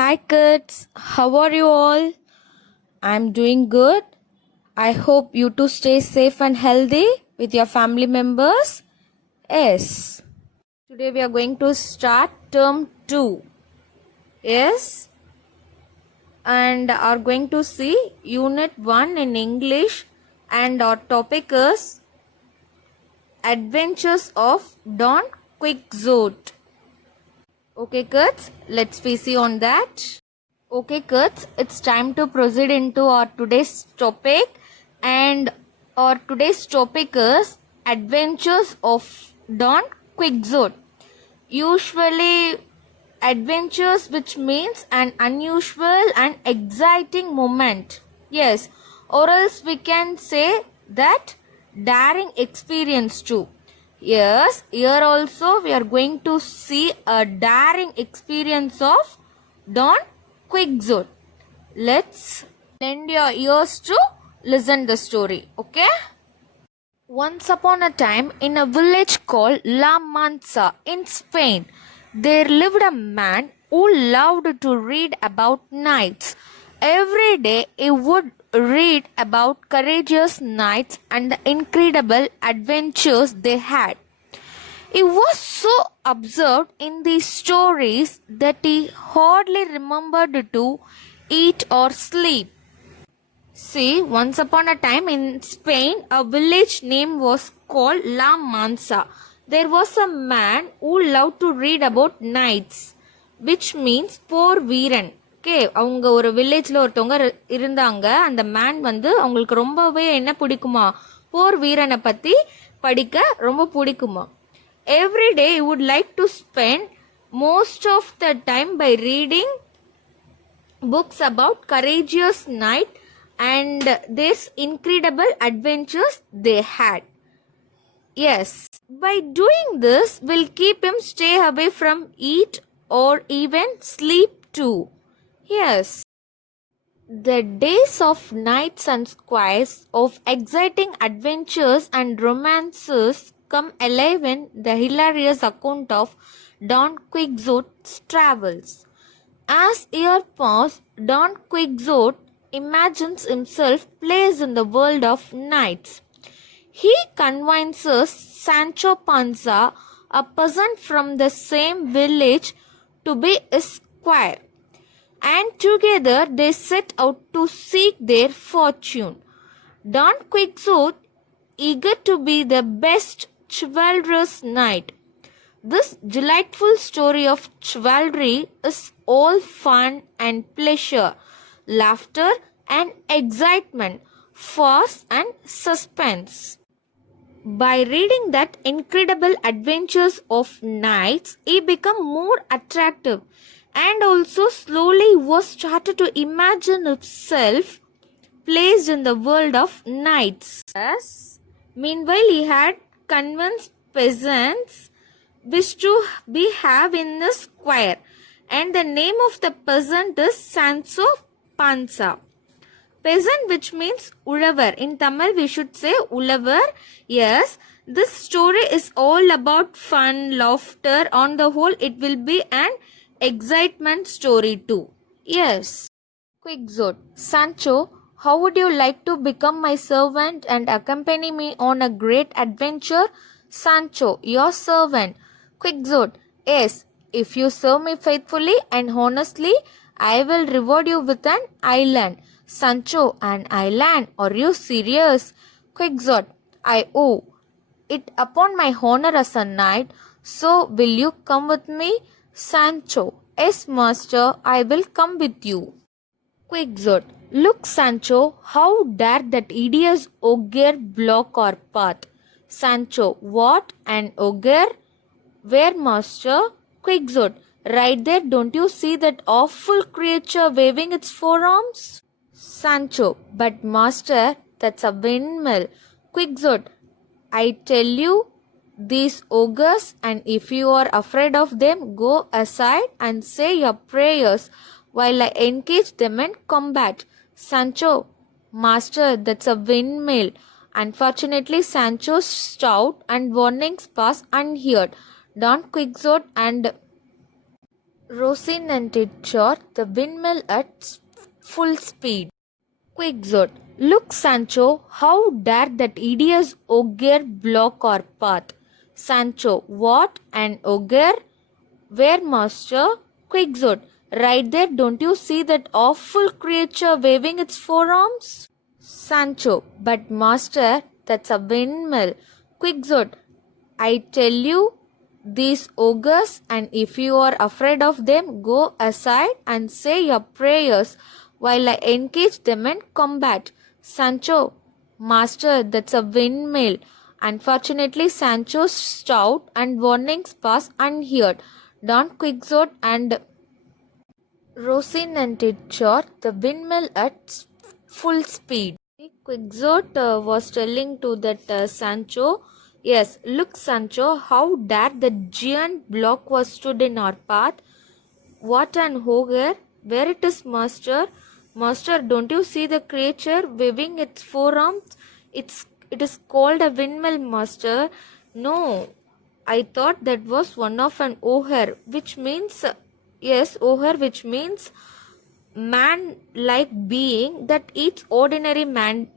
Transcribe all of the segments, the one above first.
Hi kids, how are you all? I'm doing good. I hope you too stay safe and healthy with your family members. Yes. Today we are going to start term 2. Yes. And are going to see unit 1 in English, and our topic is Adventures of Don Quixote. Okay kids, let's see on that. Okay kids, it's time to proceed into our today's topic, and our today's topic is Adventures of Don Quixote. Usually adventures, which means an unusual and exciting moment. Yes, or else we can say that daring experience too. Yes, here also we are going to see a daring experience of Don Quixote. Let's lend your ears to listen the story, okay? Once upon a time, in a village called La Mansa in Spain, there lived a man who loved to read about knights. Every day he would read about courageous knights and the incredible adventures they had. He was so absorbed in these stories that he hardly remembered to eat or sleep. See, once upon a time in Spain, a village name was called La Mansa. There was a man who loved to read about knights, which means போர் வீரன். Okay, அவங்க ஒரு வில்லேஜ்ல ஒருத்தவங்க இருந்தாங்க. அந்த man வந்து அவங்களுக்கு ரொம்பவே என்ன பிடிக்குமா, போர் வீரனை பத்தி படிக்க ரொம்ப பிடிக்குமா. Every day he would like to spend most of the time by reading books about courageous knight and these incredible adventures they had. Yes, by doing this will keep him stay away from eat or even sleep too. Yes, the days of knights and squires, of exciting adventures and romances come alive in the hilarious account of Don Quixote's travels. As years pass, Don Quixote imagines himself placed in the world of knights. He convinces Sancho Panza, a peasant from the same village, to be his squire, and together they set out to seek their fortune. Don Quixote, eager to be the best chivalrous knight. This delightful story of chivalry is all fun and pleasure, laughter and excitement, farce and suspense. By reading that incredible adventures of knights, he became more attractive, and also slowly was started to imagine himself placed in the world of knights. Yes. Meanwhile, he had convinced peasants wish to be have in the square, and the name of the peasant is Sancho Panza. Peasant, which means ulavar. In Tamil we should say ulavar. Yes, this story is all about fun, laughter. On the whole, it will be an excitement story too. Yes. Quixote: Sancho, how would you like to become my servant and accompany me on a great adventure? Sancho: your servant. Quixote: yes, if you serve me faithfully and honestly, I will reward you with an island. Sancho: an island? Are you serious? Quixote: I owe it upon my honor as a knight, so will you come with me? Sancho: yes, master, I will come with you. Quixote: look, Sancho, how dare that hideous ogre block our path? Sancho: what, an ogre? Where, master? Quixote: right there, don't you see that awful creature waving its forearms? Sancho: but master, that's a windmill. Quixote: I tell you, these ogres, and if you are afraid of them, go aside and say your prayers while I engage them in combat. Sancho: master, that's a windmill. Unfortunately, Sancho's shout and warnings pass unheard. Don Quixote and Rosin shot the windmill at full speed. Quixote, look, Sancho, how dare that hideous ogre block our path? Sancho, what, an ogre? Where, master? Quixote, right there, don't you see that awful creature waving its forearms? Sancho, but master, that's a windmill. Quixote, I tell you, these ogres, and if you are afraid of them, go aside and say your prayers while I engage them in combat. Sancho, master, that's a windmill. Unfortunately, Sancho's shout and warnings pass unheard. Don Quixote and Rosin shot the windmill at full speed. Quixote was telling to that Sancho, yes, look, Sancho, how dare the giant block was stood in our path? What an ogre! Where it is, master? Master, don't you see the creature waving its forearms? It is called a windmill, master. No, I thought that was one of an ogre, which means yes, ogre, which means man-like being that eats ordinary man.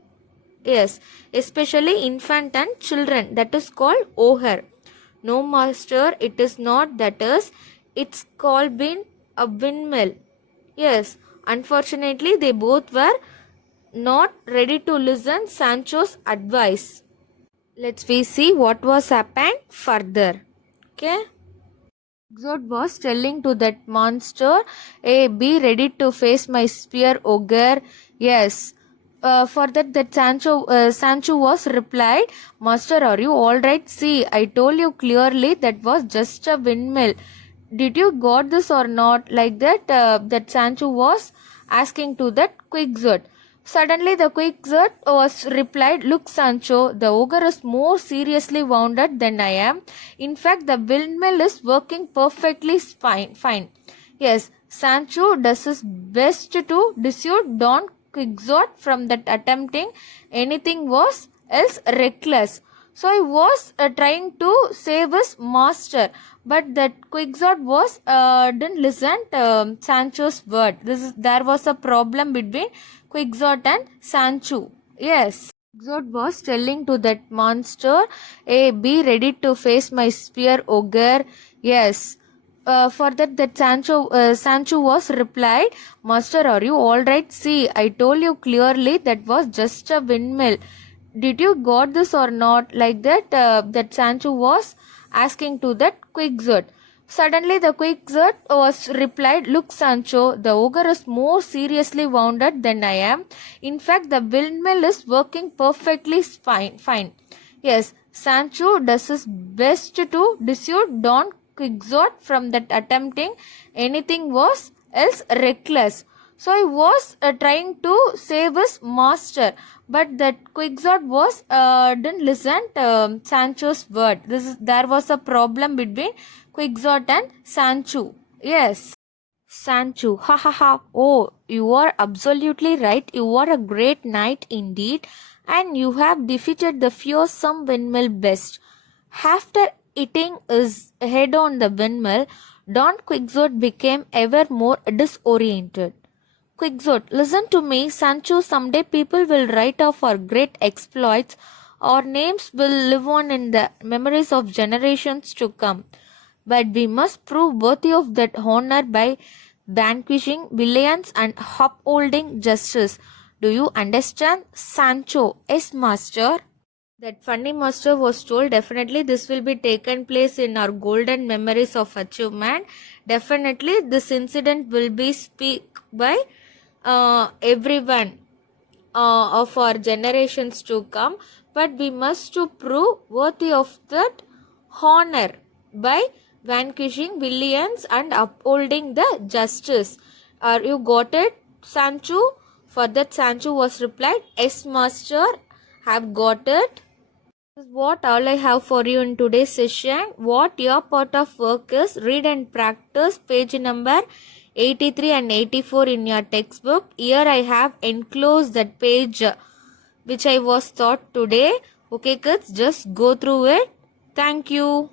Yes, especially infant and children. That is called ogre. No, master, it is not. That is, it's called being a windmill. Yes, unfortunately, they both were not ready to listen Sancho's advice. Let's we see what was happened further. Okay. Quixote was telling to that monster, hey, be ready to face my spear, ogre. Yes. For that Sancho was replied, Master, are you all right? See, I told you clearly that was just a windmill. Did you got this or not? Like that, that Sancho was asking to that Quixote. Suddenly the Quixote was replied, look, Sancho, the ogre is more seriously wounded than I am. In fact, the windmill is working perfectly fine. Yes, Sancho does his best to dissuade Don Quixote from that attempting anything was else reckless. So he was trying to save his master, but that Quixote was didn't listen Sancho's word. There was a problem between Quixote and Sancho. Yes. Quixote was telling to that monster, hey, be ready to face my spear, ogre. Yes. For that Sancho was replied, Master, are you all right? See, I told you clearly that was just a windmill. Did you got this or not? Like that, that Sancho was asking to that Quixote. Suddenly the Quixote was replied, look, Sancho, the ogre is more seriously wounded than I am. In fact, the windmill is working perfectly fine. Yes, Sancho does his best to dissuade Don Quixote from that attempting anything was else reckless. So he was trying to save his master, but that Quixote was didn't listen Sancho's word. There was a problem between Quixote and Sancho. Yes. Sancho, ha ha ha. Oh, you are absolutely right. You are a great knight indeed, and you have defeated the fearsome windmill best. After hitting his head on the windmill, Don Quixote became ever more disoriented. Quixote, listen to me, Sancho. Someday people will write of our great exploits. Our names will live on in the memories of generations to come. But we must prove worthy of that honor by vanquishing villains and upholding justice. Do you understand? Sancho, yes, master. That funny master was told, definitely this will be taken place in our golden memories of achievement. Definitely this incident will be speak by everyone of our generations to come. But we must to prove worthy of that honor by vanquishing villains and upholding the justice. Are you got it, Sancho? For that Sancho was replied, yes, master, have got it. This is what all I have for you in today's session. What your part of work is, read and practice page number 83 and 84 in your textbook. Here I have enclosed that page which I was taught today. Okay kids, just go through it. Thank you.